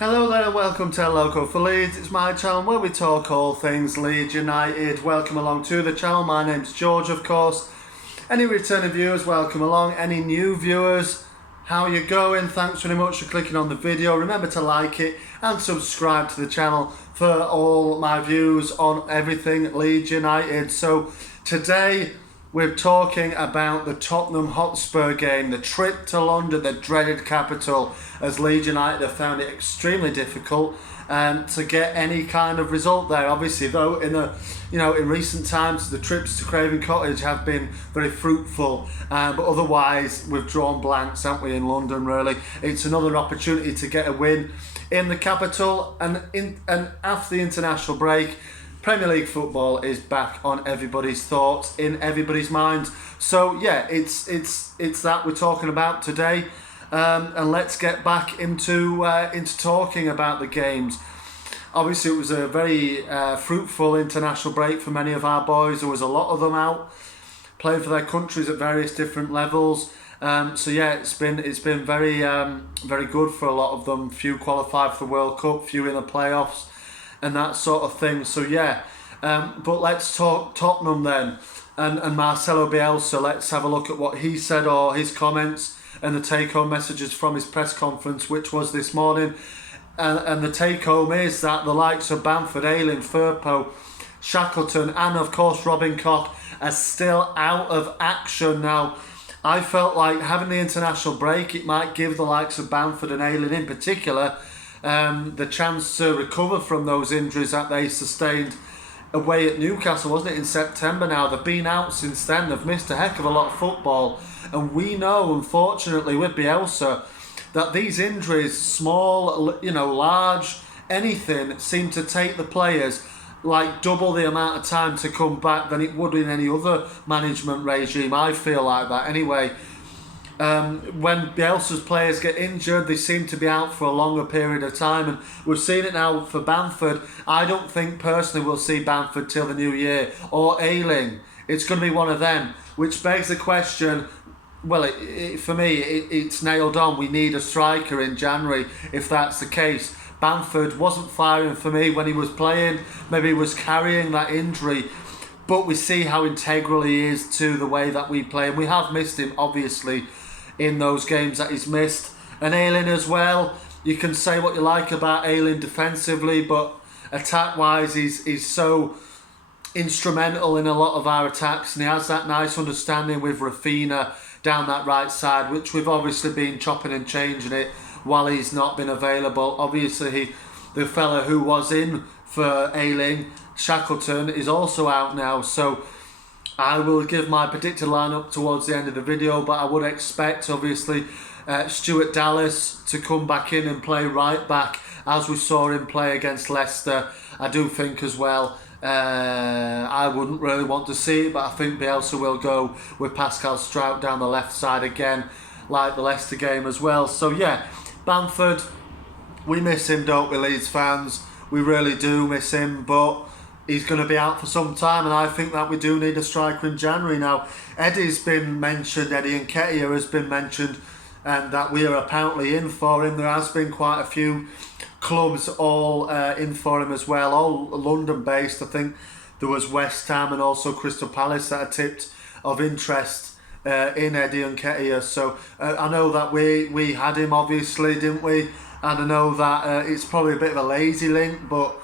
Hello there and welcome to Loco for Leeds. It's my channel where we talk all things Leeds United. Welcome along to the channel. My name's George, of course. Any returning viewers, welcome along. Any new viewers, how you going? Thanks very much for clicking on the video. Remember to like it and subscribe to the channel for all my views on everything Leeds United. So today we're talking about the Tottenham Hotspur game, the trip to London, the dreaded capital, as Leeds United have found it extremely difficult to get any kind of result there. Obviously, though, in recent times, the trips to Craven Cottage have been very fruitful, but otherwise we've drawn blanks, haven't we, in London? Really, it's another opportunity to get a win in the capital, and after the international break, Premier League football is back on everybody's thoughts, in everybody's minds. So yeah, it's that we're talking about today, and let's get back into talking about the games. Obviously, it was a very fruitful international break for many of our boys. There was a lot of them out playing for their countries at various different levels. So yeah, it's been very very good for a lot of them. Few qualified for the World Cup, few in the playoffs, and that sort of thing. So yeah, but let's talk Tottenham then, and Marcelo Bielsa. Let's have a look at what he said, or his comments and the take-home messages from his press conference, which was this morning. And the take-home is that the likes of Bamford, Ayling, Firpo, Shackleton, and of course Robin Koch are still out of action now. I felt like having the international break, it might give the likes of Bamford and Ayling in particular the chance to recover from those injuries that they sustained away at Newcastle, wasn't it, in September now. They've been out since then. They've missed a heck of a lot of football. And we know, unfortunately, with Bielsa, that these injuries, small, large, anything, seem to take the players like double the amount of time to come back than it would in any other management regime. I feel like that anyway. When Bielsa's players get injured, they seem to be out for a longer period of time, and we've seen it now for Bamford. I don't think personally we'll see Bamford till the new year, or Ayling. It's going to be one of them, which begs the question. Well, for me, it's nailed on. We need a striker in January if that's the case. Bamford wasn't firing for me when he was playing. Maybe he was carrying that injury. But we see how integral he is to the way that we play. And we have missed him, obviously, in those games that he's missed. And Ayling as well. You can say what you like about Ayling defensively, but attack-wise, he's so instrumental in a lot of our attacks. And he has that nice understanding with Rafinha down that right side, which we've obviously been chopping and changing it while he's not been available. Obviously, the fella who was in for Ayling, Shackleton, is also out now. So I will give my predicted lineup towards the end of the video, but I would expect, obviously, Stuart Dallas to come back in and play right back, as we saw him play against Leicester. I do think as well, I wouldn't really want to see it, but I think Bielsa will go with Pascal Strout down the left side again, like the Leicester game as well. So yeah, Bamford, we miss him, don't we, Leeds fans? We really do miss him, but he's going to be out for some time, and I think that we do need a striker in January. Now, Eddie's been mentioned, Eddie Nketiah has been mentioned, and that we are apparently in for him. There has been quite a few clubs all in for him as well, all London-based. I think there was West Ham and also Crystal Palace that are tipped of interest in Eddie Nketiah. So I know that we had him, obviously, didn't we? And I know that it's probably a bit of a lazy link, but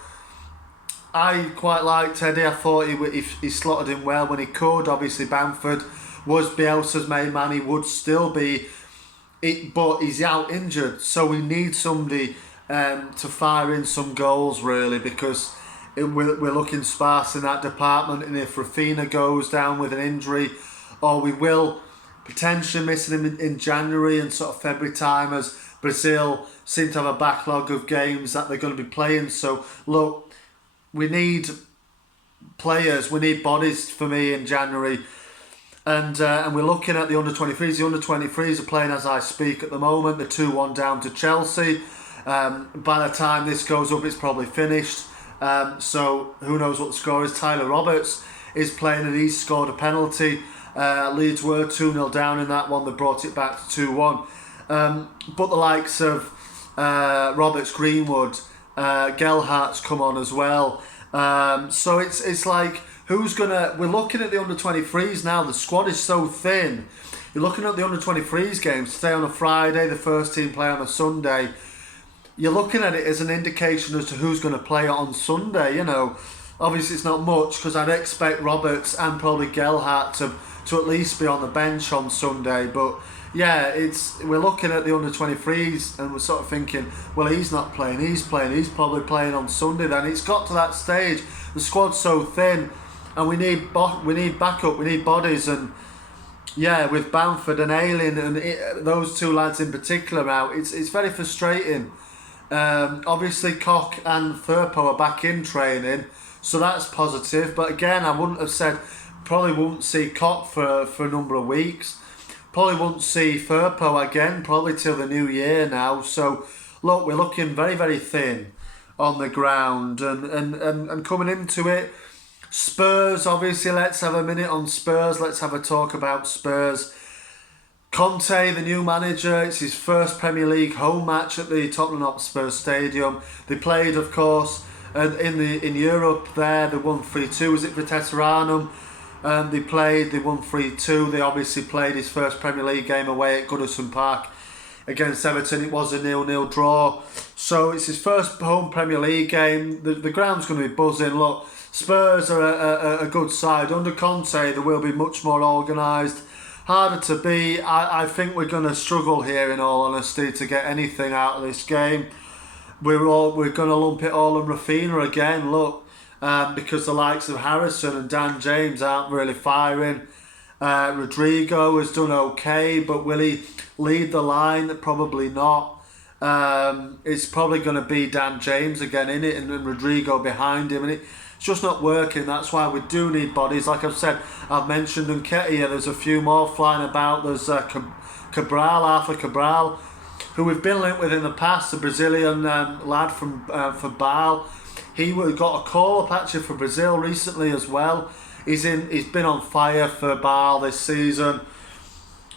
I quite liked Eddie. I thought he slotted in well when he could. Obviously, Bamford was Bielsa's main man. He would still be, but he's out injured. So we need somebody to fire in some goals, really, because we're looking sparse in that department. And if Rafinha goes down with an injury, or we will potentially miss him in January and sort of February time, as Brazil seem to have a backlog of games that they're going to be playing. So look, we need players, we need bodies for me in January. And we're looking at the under-23s. The under-23s are playing as I speak at the moment. They're 2-1 down to Chelsea. By the time this goes up, it's probably finished. So who knows what the score is. Tyler Roberts is playing and he's scored a penalty. Leeds were 2-0 down in that one. They brought it back to 2-1. But the likes of Roberts, Greenwood, Gelhart's come on as well. So it's like, we're looking at the under-23s now. The squad is so thin. You're looking at the under-23s games today on a Friday, the first team play on a Sunday. You're looking at it as an indication as to who's going to play on Sunday. Obviously it's not much, because I'd expect Roberts and probably Gelhart to at least be on the bench on Sunday. But yeah, we're looking at the under-23s and we're sort of thinking, well, he's not playing, he's probably playing on Sunday then. It's got to that stage. The squad's so thin and we need backup, we need bodies. And yeah, with Bamford and Ayling and those two lads in particular out, it's very frustrating. Obviously Koch and Firpo are back in training, so that's positive. But again, I wouldn't have said, probably won't see Koch for a number of weeks. Probably won't see Firpo again, probably till the new year now. So look, we're looking very, very thin on the ground. And coming into it, Spurs, obviously, let's have a minute on Spurs. Let's have a talk about Spurs. Conte, the new manager, it's his first Premier League home match at the Tottenham Hotspur Stadium. They played, of course, in Europe there. They won 3-2. Was it Veteranum? They won 3-2. They obviously played his first Premier League game away at Goodison Park against Everton. It was a 0-0 draw. So it's his first home Premier League game. The ground's going to be buzzing. Look, Spurs are a good side. Under Conte, they will be much more organised. Harder to be. I think we're going to struggle here, in all honesty, to get anything out of this game. We're going to lump it all on Rafinha again. Look. Because the likes of Harrison and Dan James aren't really firing. Rodrigo has done okay, but will he lead the line? Probably not. It's probably going to be Dan James again in it, and Rodrigo behind him, and it's just not working. That's why we do need bodies. Like I've said, I've mentioned Nketiah. There's a few more flying about. There's Arthur Cabral, who we've been linked with in the past, the Brazilian lad for Bale. He got a call up actually for Brazil recently as well. He's been on fire for Bale this season,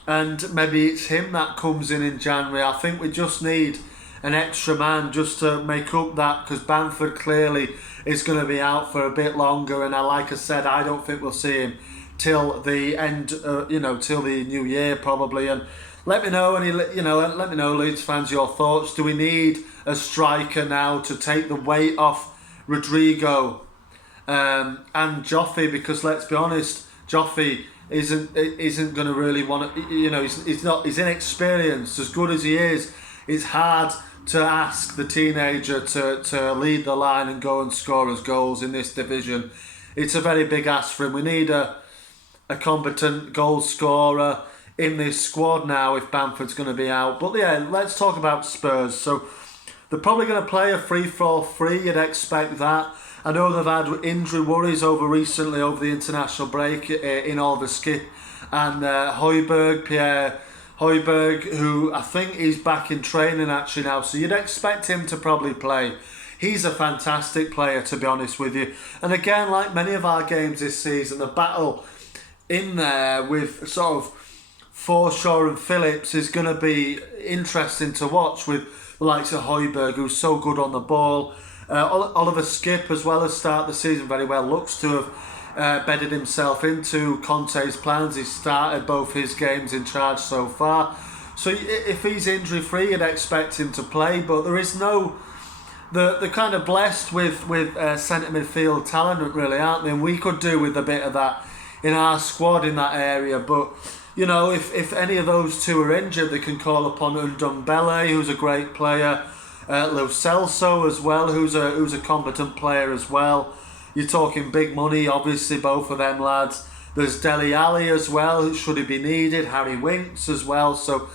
and maybe it's him that comes in January. I think we just need an extra man just to make up that, because Bamford clearly is going to be out for a bit longer, and like I said, I don't think we'll see him till the end, till the new year probably. And let me know, let me know, Leeds fans, your thoughts. Do we need a striker now to take the weight off Rodrigo and Joffrey? Because let's be honest, Joffrey isn't going to really want to. He's inexperienced. As good as he is, it's hard to ask the teenager to lead the line and go and score us goals in this division. It's a very big ask for him. We need a competent goal scorer in this squad now if Bamford's going to be out. But yeah, let's talk about Spurs. So they're probably going to play a 3-4-3, you'd expect that. I know they've had injury worries recently over the international break in Oliver Skip and Pierre Højbjerg, who I think he's back in training actually now, so you'd expect him to probably play. He's a fantastic player, to be honest with you. And again, like many of our games this season, the battle in there with sort of Forshaw and Phillips is going to be interesting to watch, with the likes of Højbjerg, who's so good on the ball. Oliver Skip, as well as start the season very well, looks to have bedded himself into Conte's plans. He's started both his games in charge so far. So if he's injury free, you'd expect him to play. But there is no... They're kind of blessed with centre midfield talent, really, aren't they? And we could do with a bit of that in our squad in that area. But, if any of those two are injured, they can call upon Ndombele, who's a great player. Lo Celso as well, who's a competent player as well. You're talking big money, obviously, both of them lads. There's Dele Alli as well, should he be needed. Harry Winks as well. So,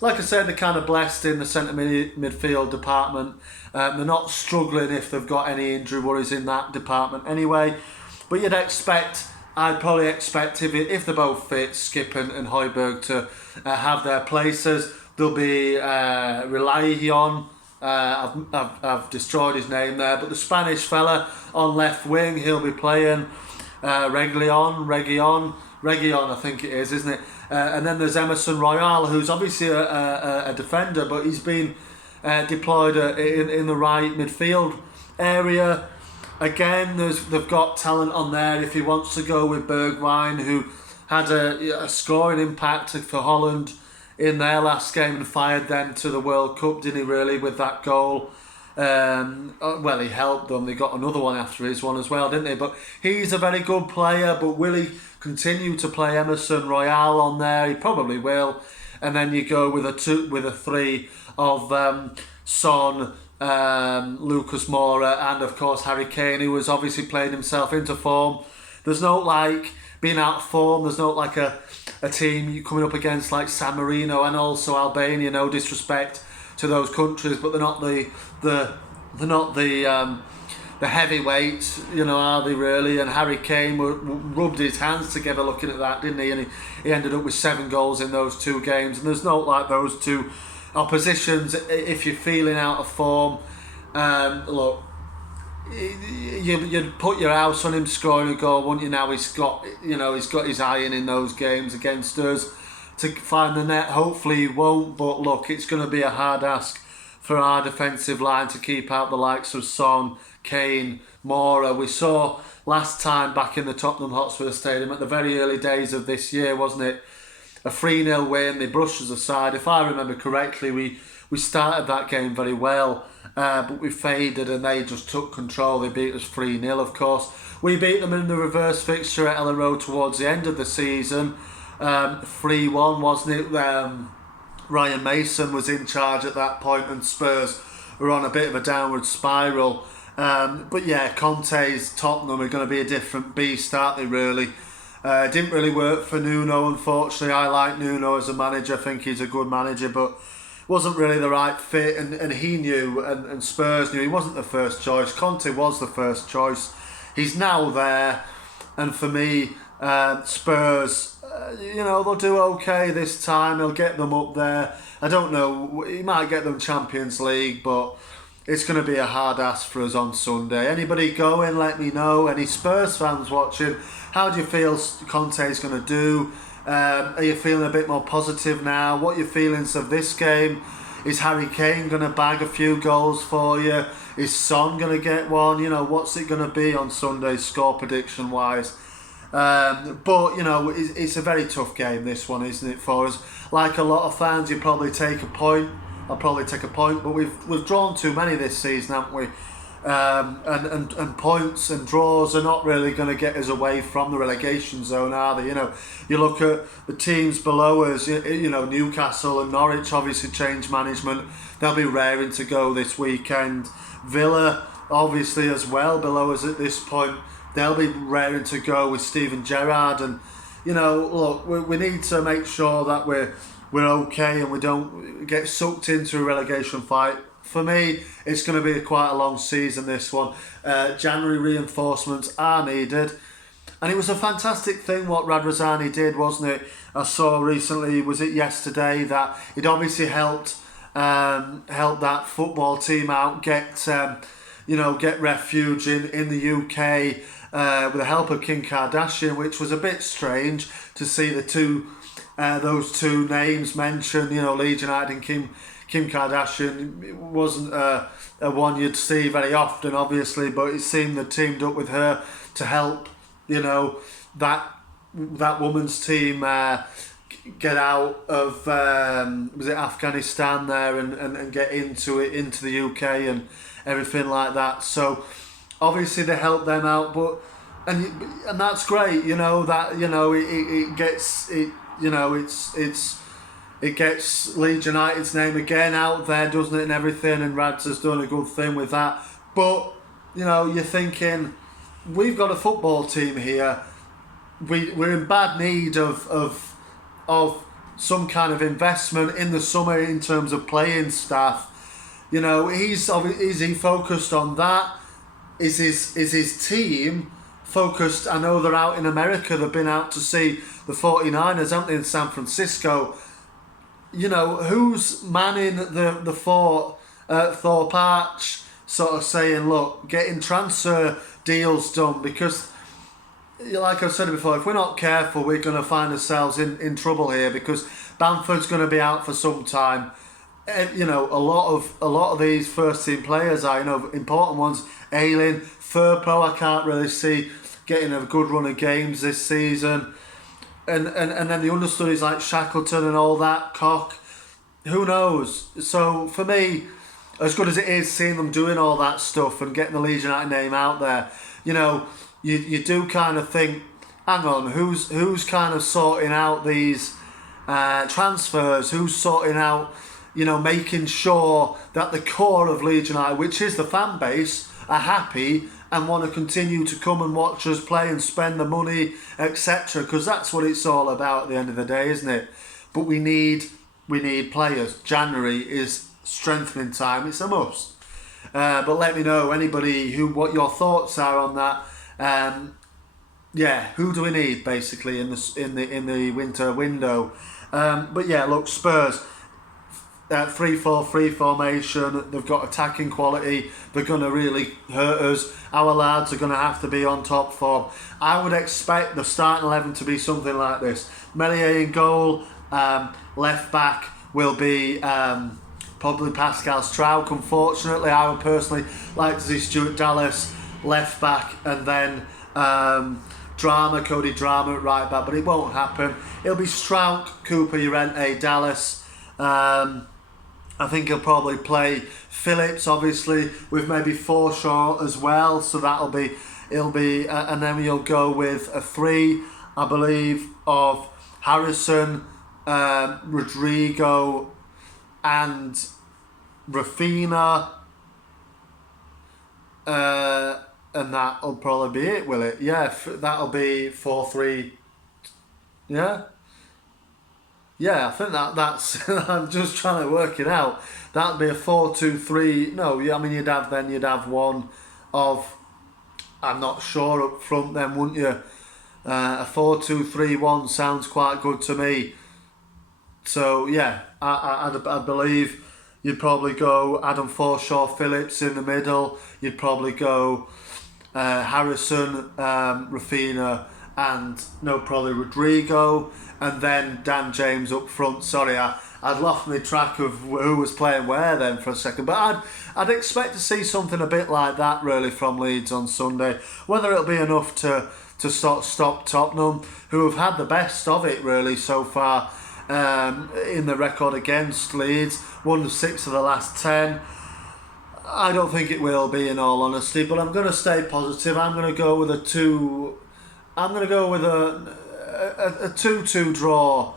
like I said, they're kind of blessed in the centre midfield department. They're not struggling if they've got any injury worries in that department anyway. But I'd probably expect if they're both fit, Skip and Højbjerg to have their places. There'll be Reguilón. I've destroyed his name there, but the Spanish fella on left wing, he'll be playing. Reguilón, I think it is, isn't it? And then there's Emerson Royal, who's obviously a defender, but he's been deployed in the right midfield area. Again, they've got talent on there. If he wants to go with Bergwijn, who had a scoring impact for Holland in their last game and fired them to the World Cup, didn't he really, with that goal? Well, he helped them. They got another one after his one as well, didn't they? But he's a very good player. But will he continue to play Emerson Royale on there? He probably will. And then you go with a three of Son, Lucas Moura, and of course Harry Kane, who has obviously played himself into form. There's no like being out of form. There's no like a team you coming up against like San Marino and also Albania. No disrespect to those countries, but they're not the heavyweights, are they really? And Harry Kane rubbed his hands together looking at that, didn't he? And he ended up with 7 goals in those 2 games. And there's not like those 2 oppositions. If you're feeling out of form, look, you'd put your house on him scoring a goal, wouldn't you? Now he's got his iron in those games against us to find the net. Hopefully he won't, but look, it's going to be a hard ask for our defensive line to keep out the likes of Son, Kane, Moura. We saw last time back in the Tottenham Hotspur Stadium at the very early days of this year, wasn't it? A 3-0 win, they brushed us aside. If I remember correctly, we started that game very well, but we faded and they just took control. They beat us 3-0, of course. We beat them in the reverse fixture at Ellen Road towards the end of the season. 3-1, wasn't it? Ryan Mason was in charge at that point and Spurs were on a bit of a downward spiral. But yeah, Conte'S Tottenham are going to be a different beast, aren't they, really? It didn't really work for Nuno, unfortunately. I like Nuno as a manager. I think he's a good manager, but wasn't really the right fit. And he knew, and Spurs knew, he wasn't the first choice. Conte was the first choice. He's now there. And for me, Spurs, they'll do okay this time. He'll get them up there. I don't know, he might get them Champions League, but it's going to be a hard ask for us on Sunday. Anybody going, let me know. Any Spurs fans watching, how do you feel Conte's going to do? Are you feeling a bit more positive now? What are your feelings of this game? Is Harry Kane going to bag a few goals for you? Is Son going to get one? What's it going to be on Sunday, score prediction wise? But it's a very tough game, this one, isn't it, for us? Like a lot of fans, you probably take a point. I'll probably take a point, but we've drawn too many this season, haven't we? And points and draws are not really going to get us away from the relegation zone, are they? You look at the teams below us. Newcastle and Norwich obviously changed management. They'll be raring to go this weekend. Villa obviously as well below us at this point. They'll be raring to go with Steven Gerrard, and look, we need to make sure that we're okay and we don't get sucked into a relegation fight. For me, it's going to be quite a long season, this one. January reinforcements are needed. And it was a fantastic thing what Radrizzani did, wasn't it? I saw recently, was it yesterday, that it obviously helped that football team out, get refuge in the UK with the help of Kim Kardashian, which was a bit strange to see those two names mentioned, Leeds United and Kim Kardashian. It wasn't a one you'd see very often, obviously, but it seemed they teamed up with her to help, that woman's team get out of was it Afghanistan there and get into the UK and everything like that. So obviously they helped them out, but and that's great, it gets Leeds United's name again out there, doesn't it, and everything, and Rads has done a good thing with that. But, you're thinking, we've got a football team here, we're in bad need of some kind of investment in the summer in terms of playing staff. Is he focused on that? Is his team focused? I know they're out in America, they've been out to see the 49ers, haven't they, in San Francisco. Who's manning the fort at Thorpe Arch, sort of saying, look, getting transfer deals done, because like I've said before, if we're not careful, we're going to find ourselves in trouble here, because Bamford's going to be out for some time. a lot of these first team players are, important ones. Ayling, Firpo, I can't really see getting a good run of games this season. And then the understudies like Shackleton and all that, Koch, who knows? So for me, as good as it is seeing them doing all that stuff and getting the Leeds United name out there, you do kind of think, hang on, who's kind of sorting out these transfers? Who's sorting out, making sure that the core of Leeds United, which is the fan base, are happy and want to continue to come and watch us play and spend the money, etc. Because that's what it's all about at the end of the day, isn't it? But we need players. January is strengthening time. It's a must. But let me know, anybody, what your thoughts are on that. Who do we need basically in the winter window? But yeah, look, Spurs. 3-4-3 formation. They've got attacking quality. They're going to really hurt us. Our lads are going to have to be on top form. I would expect the starting 11 to be something like this: Melier in goal. Left back will be probably Pascal Struijk. Unfortunately, I would personally like to see Stuart Dallas left back, and then Cody Drama at right back, but it won't happen. It'll be Struijk, Cooper, Llorente, Dallas. I think he'll probably play Phillips, obviously, with maybe Forshaw as well. So and then you'll go with a 3, I believe, of Harrison, Rodrigo, and Rafinha. And that'll probably be it, will it? Yeah, that'll be 4-3. Yeah? Yeah, I think that's... I'm just trying to work it out. That'd be a 4-2-3... No, you'd have one of... I'm not sure up front then, wouldn't you? A 4-2-3-1 sounds quite good to me. So, yeah, I believe you'd probably go Adam Forshaw, Phillips in the middle. You'd probably go Harrison, Rafinha, and probably Rodrigo, and then Dan James up front. Sorry, I'd lost my track of who was playing where then for a second, but I'd expect to see something a bit like that really from Leeds on Sunday. Whether it'll be enough to stop Tottenham, who have had the best of it really so far in the record against Leeds, won 6 of the last 10. I don't think it will be, in all honesty, but I'm going to stay positive. I'm going to go with a 2-2 draw.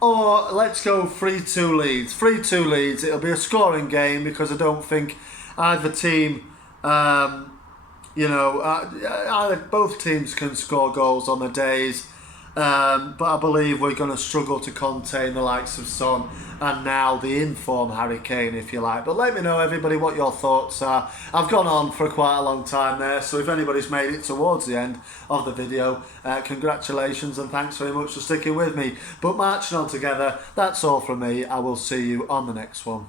Or let's go 3-2 Leeds. 3-2 Leeds. It'll be a scoring game because I don't think either team, either both teams can score goals on the days. But I believe we're going to struggle to contain the likes of Son and now the in-form Harry Kane, if you like. But let me know, everybody, what your thoughts are. I've gone on for quite a long time there, so if anybody's made it towards the end of the video, congratulations and thanks very much for sticking with me. But marching on together, that's all from me. I will see you on the next one.